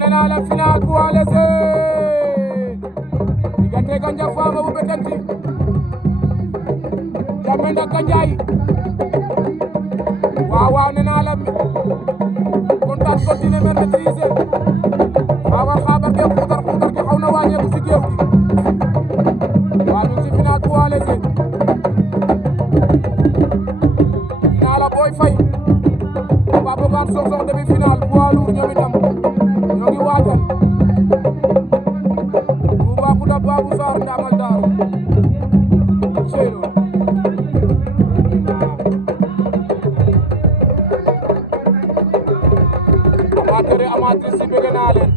nee naa la final poids léger diggante Gandia Fama bu Bettenty Jammeh Ndak Gandiaye waaw waaw nee naa la contact continue mais maîtrisé waaw xaaba ke xuutar ke xaw na wàññeeku si géew gi waaw ñu ngi si final poids léger nee naa la Boy Faye Papa Bocar Sokh demi-finale poids lourd ñoom itam ñoo ngi waajal Toubacouta Babou Sarr Ndamal Daaru Seyno amateur et amatrice yi bëgg naa leen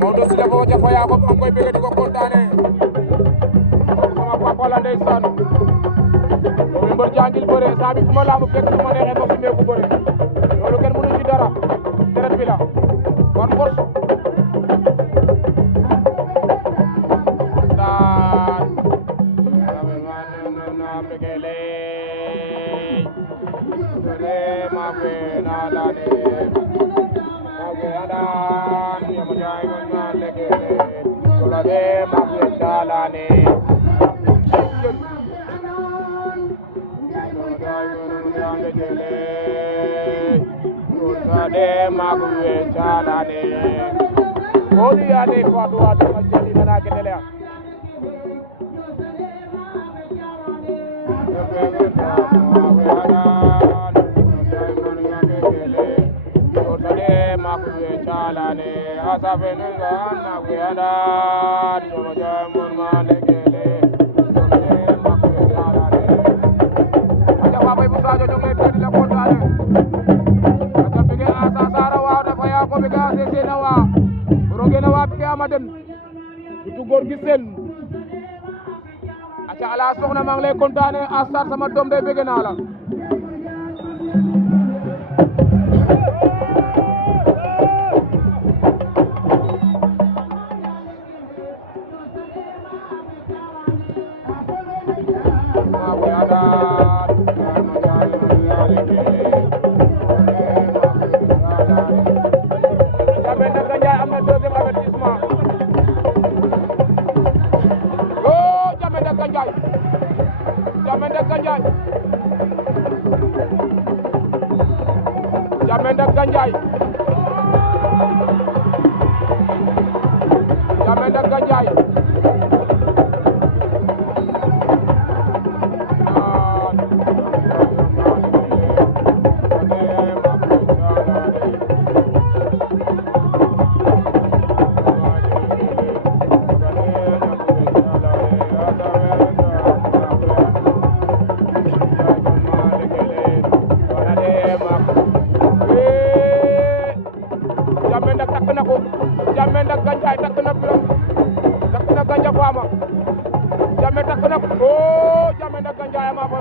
Maodo si dafa wacca fa yaa ko am koy bëgg di ko kontaane sama papa la ndeysaan doomi mbër jàngil bëre saa bi fu ma laamu fekk su ma neexee ma sumeeku bëre loolu kenn mënu ci dara deret bi la par force daan na mbegele dore ma fe na lane ma fe adan ya mo jay mo na legele dola de ma fe chalane de maguwe chalane odi ade ko do ado majali na kedele maguwe chalane asafenu na wiada jomo jamon mane gele maguwe chalane aja babay bu sajo jogay tedi la ko dale ko be ga se na wa roge na wa bi amaden bitu gor gi sen aca ala soxna maa ngi lay kontaane Astar sama doom day bëgg naa la Jammeh Ndak Gandiaye Jammeh Ndak Gandiaye Jammeh Ndak Gandiaye Jammeh Ndak Gandiaye takk na Birame takk na Gandia Fama Jammeh takk na Jammeh Ndak Gandiaye ama fa